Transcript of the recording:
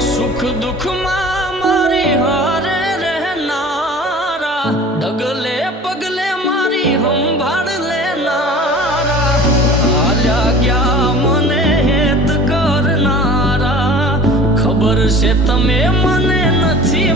સુખ દુઃખમાં મારી હારે રહેનારા, ડગલે પગલે મારી સંભાળ લેનારા, હાલ્યા ગયા મને હેત કરનારા, ખબર છે તમે મને નથી